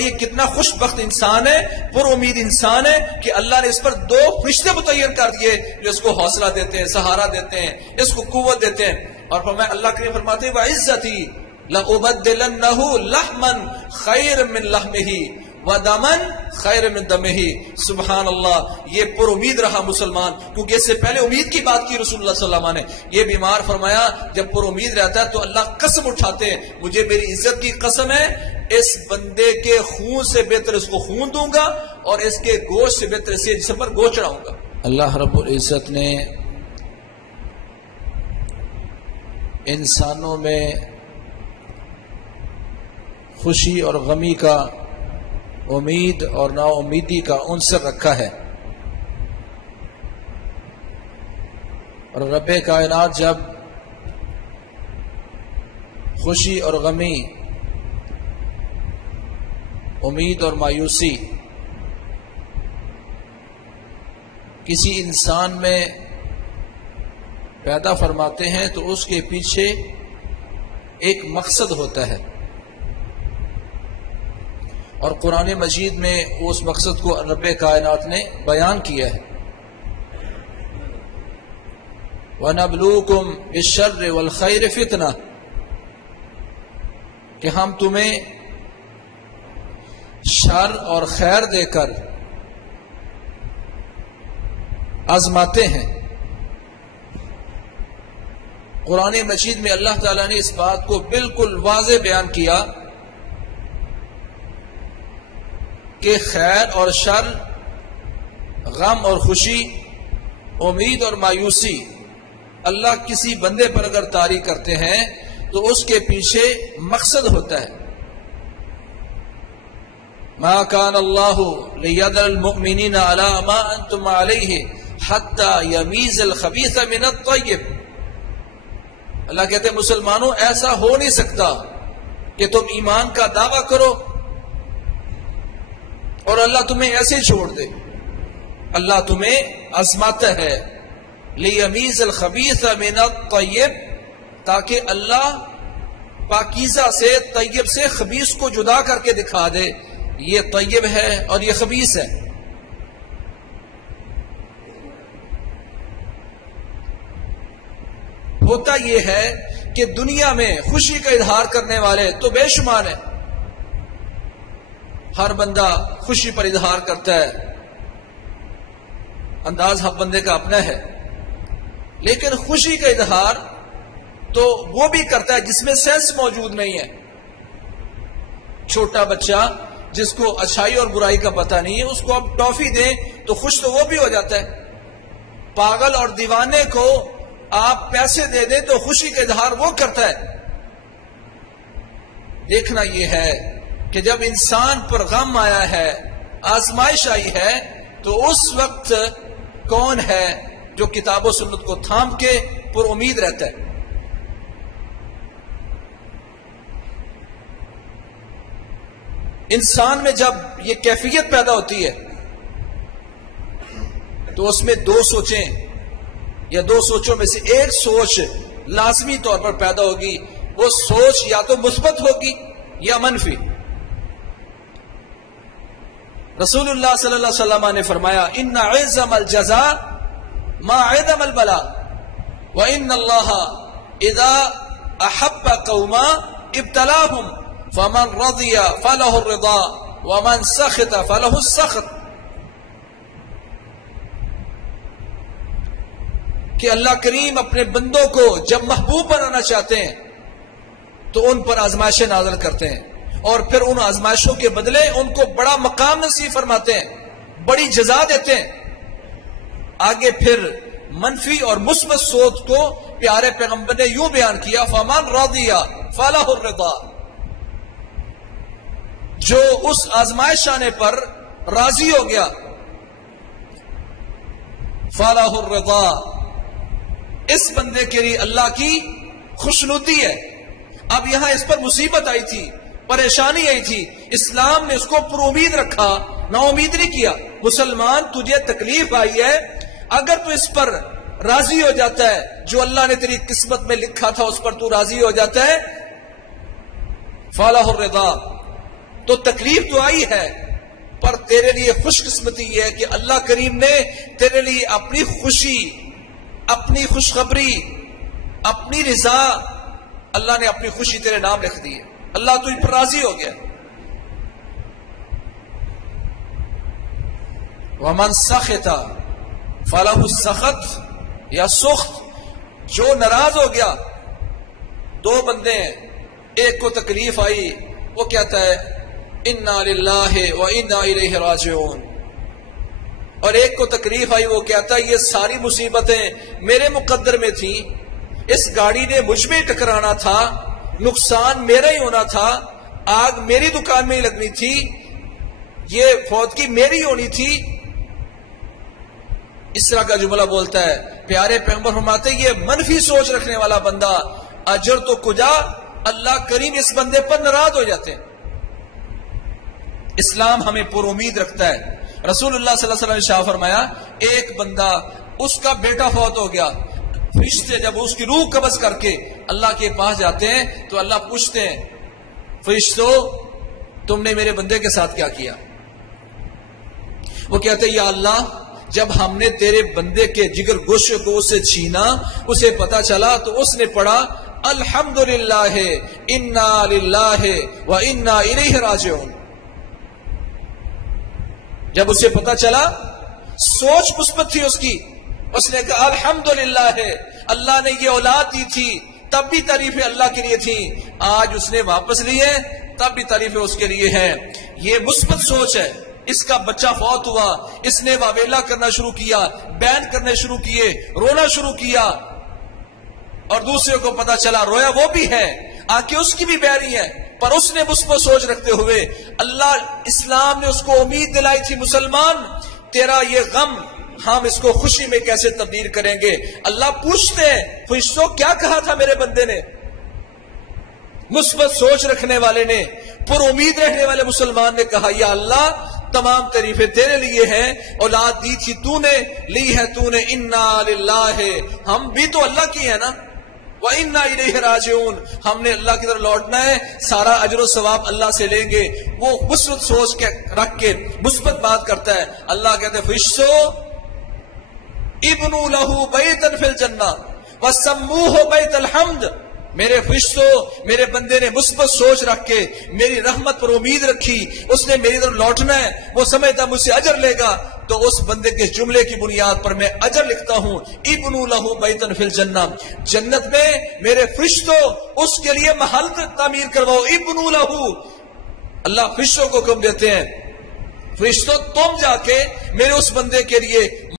یہ کتنا خوش بخت انسان ہے، پر امید انسان ہے کہ اللہ نے اس پر 2 فرشتے متعین کر دیے جو اس کو حوصلہ دیتے ہیں، سہارا دیتے ہیں، اس کو قوت دیتے ہیں. اور فرمایا اللہ کریم فرماتے ہیں وَعِزَّتِي لَأُبَدِّلَنَّهُ لَحْمًا خَيْرًا مِّن لَحْمِهِ وَدَمًا خَيْرًا مِّن دَمِهِ. سبحان اللہ، یہ پر امید رہا مسلمان، کیونکہ اس سے پہلے امید کی بات کی رسول اللہ صلی اللہ علیہ وسلم نے. یہ بیمار فرمایا جب پر امید رہتا ہے تو اللہ قسم اٹھاتے ہیں، مجھے میری عزت کی قسم ہے اس بندے کے خون سے بہتر اس کو خون دوں گا اور اس کے گوشت سے بہتر اسے جسم پر گوشت چڑھاؤں گا. اللہ رب العزت نے انسانوں میں خوشی اور غمی کا، امید اور نا امیدی کا عنصر رکھا ہے. اور رب کائنات جب خوشی اور غمی، امید اور مایوسی کسی انسان میں پیدا فرماتے ہیں تو اس کے پیچھے ایک مقصد ہوتا ہے، اور قرآن مجید میں اس مقصد کو رب کائنات نے بیان کیا ہے. وَنَبْلُوكُمْ بِالشَّرِّ وَالْخَيْرِ فِتْنَةً، کہ ہم تمہیں شر اور خیر دے کر آزماتے ہیں. قرآن مجید میں اللہ تعالیٰ نے اس بات کو بالکل واضح بیان کیا کہ خیر اور شر، غم اور خوشی، امید اور مایوسی اللہ کسی بندے پر اگر طاری کرتے ہیں تو اس کے پیچھے مقصد ہوتا ہے. ما كان الله ليذر المؤمنين على ما انتم عليه حتى يميز الخبيث من الطيب. اللہ کہتے ہیں مسلمانوں ایسا ہو نہیں سکتا کہ تم ایمان کا دعویٰ کرو اور اللہ تمہیں ایسے چھوڑ دے. اللہ تمہیں آزماتا ہے لیمیز الخبیث من الطیب، تاکہ اللہ پاکیزہ سے، طیب سے خبیث کو جدا کر کے دکھا دے یہ طیب ہے اور یہ خبیث ہے. ہوتا یہ ہے کہ دنیا میں خوشی کا اظہار کرنے والے تو بے شمار ہیں، ہر بندہ خوشی پر اظہار کرتا ہے، انداز ہر بندے کا اپنا ہے، لیکن خوشی کا اظہار تو وہ بھی کرتا ہے جس میں سینس موجود نہیں ہے. چھوٹا بچہ جس کو اچھائی اور برائی کا پتہ نہیں ہے، اس کو آپ ٹافی دیں تو خوش تو وہ بھی ہو جاتا ہے. پاگل اور دیوانے کو آپ پیسے دے دیں تو خوشی کا اظہار وہ کرتا ہے. دیکھنا یہ ہے کہ جب انسان پر غم آیا ہے، آزمائش آئی ہے، تو اس وقت کون ہے جو کتاب و سنت کو تھام کے پر امید رہتا ہے. انسان میں جب یہ کیفیت پیدا ہوتی ہے تو اس میں 2 سوچیں یا 2 سوچوں میں سے ایک سوچ لازمی طور پر پیدا ہوگی. وہ سوچ یا تو مثبت ہوگی یا منفی. رسول اللہ صلی اللہ علیہ وسلم نے فرمایا ان عظم الجزاء ما عظم البلاء وان اللہ اذا احب قوما ابتلاهم فمن رضی فلہ الرضا ومن سخط فلہ السخط. کہ اللہ کریم اپنے بندوں کو جب محبوب بنانا چاہتے ہیں تو ان پر آزمائشیں نازل کرتے ہیں، اور پھر ان آزمائشوں کے بدلے ان کو بڑا مقام نصیب فرماتے ہیں، بڑی جزا دیتے ہیں. آگے پھر منفی اور مثبت سوچ کو پیارے پیغمبر نے یوں بیان کیا فمن رضی فلہ الرضا، جو اس آزمائش آنے پر راضی ہو گیا، فلہ الرضا، اس بندے کے لیے اللہ کی خوشنودی ہے. اب یہاں اس پر مصیبت آئی تھی، پریشانی آئی تھی، اسلام نے اس کو پر امید رکھا، نا امید نہیں کیا. مسلمان تجھے تکلیف آئی ہے، اگر تو اس پر راضی ہو جاتا ہے، جو اللہ نے تیری قسمت میں لکھا تھا اس پر تو راضی ہو جاتا ہے، فالہ الرضا، تو تکلیف تو آئی ہے، پر تیرے لیے خوش قسمتی یہ ہے کہ اللہ کریم نے تیرے لیے اپنی خوشی، اپنی خوشخبری، اپنی رضا، اللہ نے اپنی خوشی تیرے نام لکھ دی ہے، اللہ تو ان پر راضی ہو گیا۔ وَمَنْ سَخِطَ فَلَهُ السَّخَطُ یا سخط، جو ناراض ہو گیا۔ دو بندے ہیں، ایک کو تکلیف آئی وہ کہتا ہے اِنَّا لِلَّهِ وَإِنَّا إِلَيْهِ راجعون، اور ایک کو تکلیف آئی وہ کہتا ہے یہ ساری مصیبتیں میرے مقدر میں تھی، اس گاڑی نے مجھ میں ٹکرانا تھا، نقصان میرا ہی ہونا تھا، آگ میری دکان میں ہی لگنی تھی، یہ فوتگی میری ہونی تھی۔ اس طرح کا جملہ بولتا ہے۔ پیارے پیغمبر فرماتے ہیں یہ منفی سوچ رکھنے والا بندہ اجر تو کجا، اللہ کریم اس بندے پر ناراض ہو جاتے ہیں۔ اسلام ہمیں پر امید رکھتا ہے۔ رسول اللہ صلی اللہ علیہ وسلم نے شاہ فرمایا ایک بندہ اس کا بیٹا فوت ہو گیا، فرشتے جب اس کی روح قبض کر کے اللہ کے پاس جاتے ہیں تو اللہ پوچھتے ہیں فرشتوں تم نے میرے بندے کے ساتھ کیا کیا؟ وہ کہتے ہیں یا اللہ جب ہم نے تیرے بندے کے جگر گوشے کو اسے چھینا، اسے پتا چلا تو اس نے پڑھا الحمدللہ انا للہ و انا الیہ راجعون۔ جب اسے پتا چلا، سوچ مثبت تھی اس کی، اس نے کہا الحمدللہ اللہ نے یہ اولاد دی تھی تب بھی تعریفیں اللہ کے لیے تھی، آج اس نے واپس لی ہے تب بھی تعریفیں اس کے لیے ہیں۔ یہ مثبت سوچ ہے۔ اس کا بچہ فوت ہوا، اس نے واویلا کرنا شروع کیا، بین کرنے شروع کیے، رونا شروع کیا، اور دوسرے کو پتا چلا رویا وہ بھی ہے، آنکھیں اس کی بھی بہ رہی ہیں، پر اس نے مثبت سوچ رکھتے ہوئے اللہ اسلام نے اس کو امید دلائی تھی مسلمان تیرا یہ غم ہم اس کو خوشی میں کیسے تبدیل کریں گے۔ اللہ پوچھتے ہیں فرشتوں کیا کہا تھا میرے بندے نے؟ مثبت سوچ رکھنے والے نے، پر امید رہنے والے مسلمان نے کہا یا اللہ تمام تعریفیں تیرے لیے ہیں، اولاد دی تھی تو نے، لی ہے تو نے، انا للہ ہم بھی تو اللہ کی ہے نا، وَإِنَّا إِلَيْهِ رَاجِعُونَ ہم نے اللہ کی طرف لوٹنا ہے، سارا اجر و ثواب اللہ سے لیں گے۔ وہ مثبت سوچ کے رکھ کے مثبت بات کرتا ہے۔ اللہ کہتے ہیں فرشتوں ابنوا لَهُ بَيْتًا فِي الْجَنَّةِ وَسَمُّوهُ بَيْتَ الْحَمْدِ، میرے فرشتوں میرے بندے نے مثبت سوچ رکھ کے میری رحمت پر امید رکھی، اس نے میری طرف لوٹنا ہے، وہ سمجھتا مجھ سے اجر لے گا، تو اس بندے کے جملے کی بنیاد پر میں اجر لکھتا ہوں ابنوا لَهُ بَيْتًا فِي الْجَنَّةِ، جنت میں میرے فرشتوں اس کے لیے محل تعمیر کرواؤ، ابنوا لَهُ۔ اللہ فرشتوں کو حکم دیتے ہیں فرشتوں تم جا کے میرے اس بندے کے لیے